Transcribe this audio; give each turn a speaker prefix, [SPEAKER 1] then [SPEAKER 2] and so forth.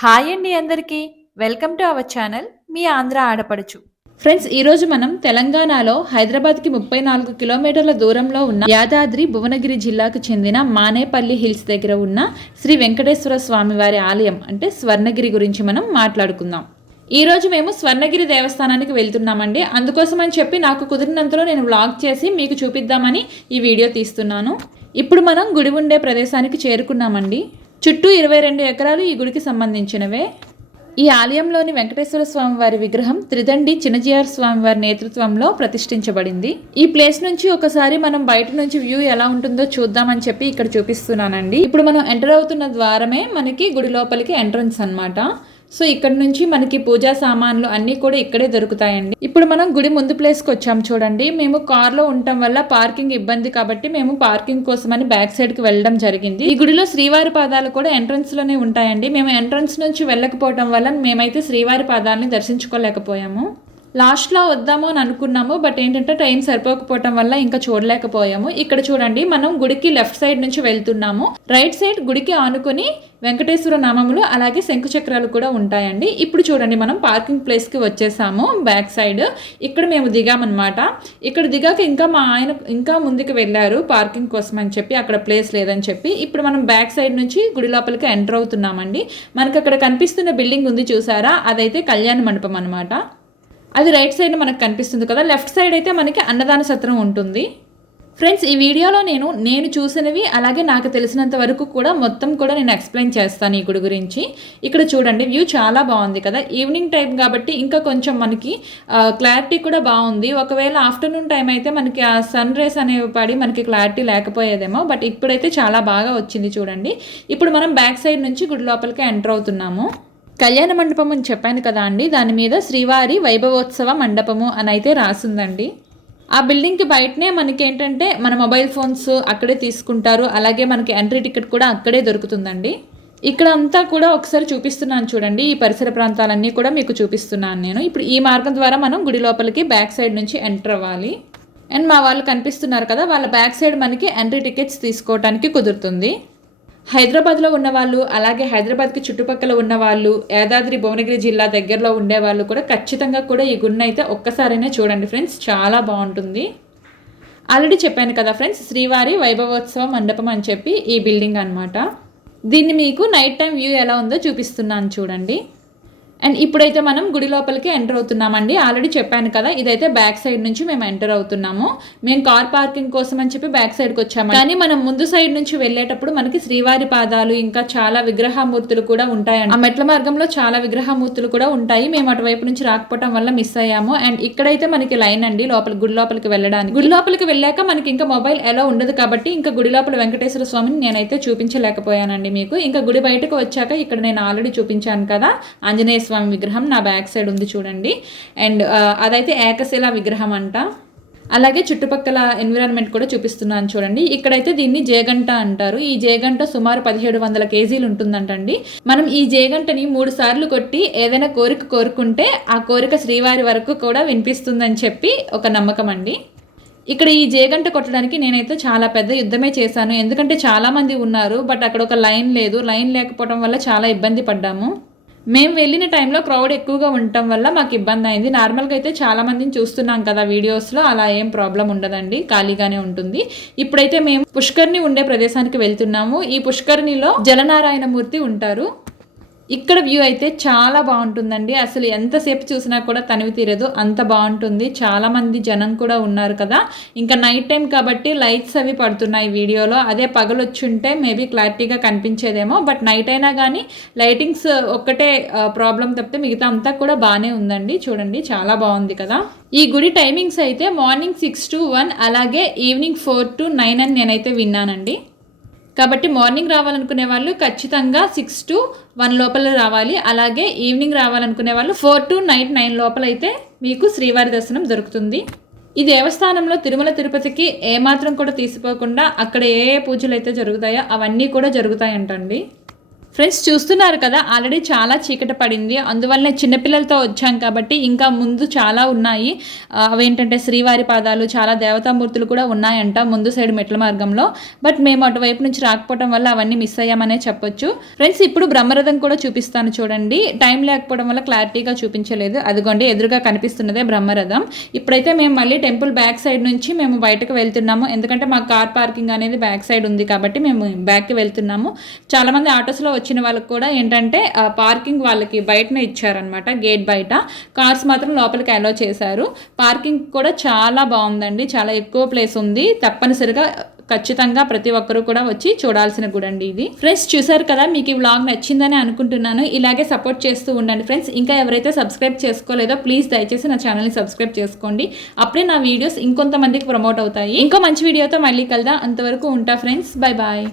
[SPEAKER 1] Hi అండి అందరికీ. Welcome to our channel మీ ఆంధ్ర ఆడపడుచు.
[SPEAKER 2] ఫ్రెండ్స్ ఈరోజు మనం తెలంగాణలో హైదరాబాద్కి ముప్పై నాలుగు కిలోమీటర్ల దూరంలో ఉన్న యాదాద్రి భువనగిరి జిల్లాకు చెందిన మానేపల్లి హిల్స్ దగ్గర ఉన్న శ్రీ వెంకటేశ్వర స్వామివారి ఆలయం అంటే స్వర్ణగిరి గురించి మనం మాట్లాడుకుందాం. ఈ రోజు మేము స్వర్ణగిరి దేవస్థానానికి వెళ్తున్నామండి. అందుకోసం అని చెప్పి నాకు కుదిరినంతలో నేను వ్లాగ్ చేసి మీకు చూపిద్దామని ఈ వీడియో తీస్తున్నాను. ఇప్పుడు మనం గుడి ఉండే ప్రదేశానికి చేరుకున్నామండి. చుట్టూ ఇరవై రెండు ఎకరాలు ఈ గుడికి సంబంధించినవే. ఈ ఆలయంలోని వెంకటేశ్వర స్వామి వారి విగ్రహం త్రిదండి చిన్నజీఆర్ స్వామి వారి నేతృత్వంలో ప్రతిష్ఠించబడింది. ఈ ప్లేస్ నుంచి ఒకసారి మనం బయట నుంచి వ్యూ ఎలా ఉంటుందో చూద్దామని చెప్పి ఇక్కడ చూపిస్తున్నానండి. ఇప్పుడు మనం ఎంటర్ అవుతున్న ద్వారమే మనకి గుడి లోపలికి ఎంట్రన్స్ అనమాట సో ఇక్కడ నుంచి మనకి పూజా సామాన్లు అన్నీ కూడా ఇక్కడే దొరుకుతాయండి. ఇప్పుడు మనం గుడి ముందు ప్లేస్కి వచ్చాం చూడండి. మేము కార్లో ఉండటం వల్ల పార్కింగ్ ఇబ్బంది కాబట్టి మేము పార్కింగ్ కోసమని బ్యాక్ సైడ్కి వెళ్ళడం జరిగింది. ఈ గుడిలో శ్రీవారి పాదాలు కూడా ఎంట్రన్స్లోనే ఉంటాయండి. మేము ఎంట్రన్స్ నుంచి వెళ్ళకపోవడం వల్ల మేమైతే శ్రీవారి పాదాలని దర్శించుకోలేకపోయాము. లాస్ట్లో వద్దాము అని అనుకున్నాము బట్ ఏంటంటే టైం సరిపోకపోవటం వల్ల ఇంకా చూడలేకపోయాము. ఇక్కడ చూడండి మనం గుడికి లెఫ్ట్ సైడ్ నుంచి వెళ్తున్నాము. రైట్ సైడ్ గుడికి ఆనుకొని వెంకటేశ్వర నామములు అలాగే శంకు చక్రాలు కూడా ఉంటాయండి. ఇప్పుడు చూడండి మనం పార్కింగ్ ప్లేస్కి వచ్చేసాము బ్యాక్ సైడ్. ఇక్కడ మేము దిగామన్నమాట. ఇక్కడ దిగాక ఇంకా మా ఆయన ఇంకా ముందుకు వెళ్ళారు పార్కింగ్ కోసం అని చెప్పి అక్కడ ప్లేస్ లేదని చెప్పి. ఇప్పుడు మనం బ్యాక్ సైడ్ నుంచి గుడి లోపలికి ఎంటర్ అవుతున్నామండి. మనకు అక్కడ కనిపిస్తున్న బిల్డింగ్ ఉంది చూసారా? అదైతే కళ్యాణ మండపం అనమాట అది రైట్ సైడ్ మనకు కనిపిస్తుంది కదా. లెఫ్ట్ సైడ్ అయితే మనకి అన్నదాన సత్రం ఉంటుంది. ఫ్రెండ్స్ ఈ వీడియోలో నేను నేను చూసినవి అలాగే నాకు తెలిసినంత వరకు కూడా మొత్తం కూడా నేను ఎక్స్ప్లెయిన్ చేస్తాను ఈ గుడి గురించి. ఇక్కడ చూడండి వ్యూ చాలా బాగుంది కదా. ఈవినింగ్ టైం కాబట్టి ఇంకా కొంచెం మనకి క్లారిటీ కూడా బాగుంది. ఒకవేళ ఆఫ్టర్నూన్ టైం అయితే మనకి ఆ సన్ రేస్ అనేవి పడి మనకి క్లారిటీ లేకపోయేదేమో బట్ ఇప్పుడైతే చాలా బాగా వచ్చింది చూడండి. ఇప్పుడు మనం బ్యాక్ సైడ్ నుంచి గుడి లోపలికి ఎంటర్ అవుతున్నాము. కళ్యాణ మండపం అని చెప్పాను కదా అండి. దాని మీద శ్రీవారి వైభవోత్సవ మండపము అని అయితే రాసిందండి. ఆ బిల్డింగ్కి బయటనే మనకి ఏంటంటే మన మొబైల్ ఫోన్స్ అక్కడే తీసుకుంటారు. అలాగే మనకి ఎంట్రీ టికెట్ కూడా అక్కడే దొరుకుతుందండి. ఇక్కడ అంతా కూడా ఒకసారి చూపిస్తున్నాను చూడండి. ఈ పరిసర ప్రాంతాలన్నీ కూడా మీకు చూపిస్తున్నాను నేను. ఇప్పుడు ఈ మార్గం ద్వారా మనం గుడి లోపలికి బ్యాక్ సైడ్ నుంచి ఎంటర్ అవ్వాలి. అండ్ మా వాళ్ళు కనిపిస్తున్నారు కదా వాళ్ళ బ్యాక్ సైడ్ మనకి ఎంట్రీ టికెట్స్ తీసుకోవడానికి కుదురుతుంది. హైదరాబాద్లో ఉన్నవాళ్ళు అలాగే హైదరాబాద్కి చుట్టుపక్కల ఉన్నవాళ్ళు యాదాద్రి భువనగిరి జిల్లా దగ్గరలో ఉండేవాళ్ళు కూడా ఖచ్చితంగా కూడా ఈ గుడిని అయితే ఒక్కసారైనా చూడండి ఫ్రెండ్స్. చాలా బాగుంటుంది. ఆల్రెడీ చెప్పాను కదా ఫ్రెండ్స్ శ్రీవారి వైభవోత్సవ మండపం అని చెప్పి ఈ బిల్డింగ్ అనమాట దీన్ని మీకు నైట్ టైం వ్యూ ఎలా ఉందో చూపిస్తున్నాను చూడండి. అండ్ ఇప్పుడైతే మనం గుడి లోపలికి ఎంటర్ అవుతున్నామండి. ఆల్రెడీ చెప్పాను కదా ఇదైతే బ్యాక్ సైడ్ నుంచి మేము ఎంటర్ అవుతున్నాము. మేము కార్ పార్కింగ్ కోసం అని చెప్పి బ్యాక్ సైడ్కి వచ్చాము కానీ మనం ముందు సైడ్ నుంచి వెళ్ళేటప్పుడు మనకి శ్రీవారి పాదాలు ఇంకా చాలా విగ్రహమూర్తులు కూడా ఉంటాయండి. ఆ మెట్ల మార్గంలో చాలా విగ్రహమూర్తులు కూడా ఉంటాయి. మేము అటువైపు నుంచి రాకపోవడం వల్ల మిస్ అయ్యాము. అండ్ ఇక్కడైతే మనకి లైన్ అండి లోపల గుడి లోపలికి వెళ్ళడానికి. గుడి లోపలికి వెళ్ళాక మనకి ఇంకా మొబైల్ ఎలా ఉండదు కాబట్టి ఇంకా గుడి లోపల వెంకటేశ్వర స్వామిని నేనైతే చూపించలేకపోయానండి మీకు. ఇంకా గుడి బయటకు వచ్చాక ఇక్కడ నేను ఆల్రెడీ చూపించాను కదా ఆంజనేయ స్వామి విగ్రహం నా బ్యాక్ సైడ్ ఉంది చూడండి. అండ్ అదైతే ఏకశిల విగ్రహం అంట. అలాగే చుట్టుపక్కల ఎన్విరాన్మెంట్ కూడా చూపిస్తున్నాను చూడండి. ఇక్కడైతే దీన్ని జేగంట అంటారు. ఈ జేగంట సుమారు పదిహేడు వందల కేజీలు ఉంటుందంటండి. మనం ఈ జేగంటని మూడు సార్లు కొట్టి ఏదైనా కోరిక కోరుకుంటే ఆ కోరిక శ్రీవారి వరకు కూడా వినిపిస్తుందని చెప్పి ఒక నమ్మకం అండి. ఇక్కడ ఈ జేగంట కొట్టడానికి నేనైతే చాలా పెద్ద యుద్ధమే చేశాను. ఎందుకంటే చాలామంది ఉన్నారు బట్ అక్కడ ఒక లైన్ లేదు. లైన్ లేకపోవడం వల్ల చాలా ఇబ్బంది పడ్డాము. మేము వెళ్ళిన టైంలో క్రౌడ్ ఎక్కువగా ఉండటం వల్ల మాకు ఇబ్బంది అయింది. నార్మల్గా అయితే చాలా మందిని చూస్తున్నాం కదా వీడియోస్లో అలా ఏం ప్రాబ్లం ఉండదండి. ఖాళీగానే ఉంటుంది. ఇప్పుడైతే మేము పుష్కర్ని ఉండే ప్రదేశానికి వెళ్తున్నాము. ఈ పుష్కర్నిలో జలనారాయణ మూర్తి ఉంటారు. ఇక్కడ వ్యూ అయితే చాలా బాగుంటుందండి. అసలు ఎంతసేపు చూసినా కూడా తనివి తీరదు. అంత బాగుంటుంది. చాలామంది జనం కూడా ఉన్నారు కదా. ఇంకా నైట్ టైం కాబట్టి లైట్స్ అవి పడుతున్నాయి వీడియోలో. అదే పగలొచ్చుంటే మేబీ క్లారిటీగా కనిపించేదేమో. బట్ నైట్ అయినా కానీ లైటింగ్స్ ఒక్కటే ప్రాబ్లం తప్పితే మిగతా అంతా కూడా బాగానే ఉందండి. చూడండి చాలా బాగుంది కదా. ఈ గుడి టైమింగ్స్ అయితే మార్నింగ్ సిక్స్ టు వన్ అలాగే ఈవినింగ్ ఫోర్ టు నైన్ అని నేనైతే విన్నానండి. కాబట్టి మార్నింగ్ రావాలనుకునే వాళ్ళు ఖచ్చితంగా సిక్స్ టు వన్ లోపల రావాలి. అలాగే ఈవినింగ్ రావాలనుకునే వాళ్ళు ఫోర్ టు నైట్ నైన్ లోపల అయితే మీకు శ్రీవారి దర్శనం దొరుకుతుంది. ఈ దేవస్థానంలో తిరుమల తిరుపతికి ఏమాత్రం కూడా తీసిపోకుండా అక్కడ ఏ ఏ పూజలు అయితే జరుగుతాయో అవన్నీ కూడా జరుగుతాయంటండి. ఫ్రెండ్స్ చూస్తున్నారు కదా ఆల్రెడీ చాలా చీకటి పడింది. అందువల్లనే చిన్నపిల్లలతో వచ్చాం కాబట్టి ఇంకా ముందు చాలా ఉన్నాయి. అవేంటంటే శ్రీవారి పాదాలు చాలా దేవతామూర్తులు కూడా ఉన్నాయంట ముందు సైడ్ మెట్ల మార్గంలో. బట్ మేము అటువైపు నుంచి రాకపోవడం వల్ల అవన్నీ మిస్ అయ్యామనే చెప్పొచ్చు. ఫ్రెండ్స్ ఇప్పుడు బ్రహ్మరథం కూడా చూపిస్తాను చూడండి. టైం లేకపోవడం వల్ల క్లారిటీగా చూపించలేదు. అదిగోండి ఎదురుగా కనిపిస్తున్నదే బ్రహ్మరథం. ఇప్పుడైతే మేము మళ్ళీ టెంపుల్ బ్యాక్ సైడ్ నుంచి మేము బయటకు వెళ్తున్నాము. ఎందుకంటే మా కార్ పార్కింగ్ అనేది బ్యాక్ సైడ్ ఉంది కాబట్టి మేము బ్యాక్కి వెళ్తున్నాము. చాలా మంది ఆటోస్లో వచ్చిన వాళ్ళకి కూడా ఏంటంటే పార్కింగ్ వాళ్ళకి బయటనే ఇచ్చారనమాట గేట్ బయట. కార్స్ మాత్రం లోపలికి అలో చేశారు. పార్కింగ్ కూడా చాలా బాగుందండి. చాలా ఎక్కువ ప్లేస్ ఉంది. తప్పనిసరిగా ఖచ్చితంగా ప్రతి ఒక్కరూ కూడా వచ్చి చూడాల్సిన గుడి అండి ఇది. ఫ్రెండ్స్ చూసారు కదా మీకు ఈ వ్లాగ్ నచ్చిందని అనుకుంటున్నాను. ఇలాగే సపోర్ట్ చేస్తూ ఉండండి ఫ్రెండ్స్. ఇంకా ఎవరైతే సబ్స్క్రైబ్ చేసుకోలేదో ప్లీజ్ దయచేసి నా ఛానల్ని సబ్స్క్రైబ్ చేసుకోండి. అప్పుడే నా వీడియోస్ ఇంకొంతమందికి ప్రమోట్ అవుతాయి. ఇంకో మంచి వీడియోతో మళ్ళీ కలదా అంతవరకు ఉంటా ఫ్రెండ్స్. Bye bye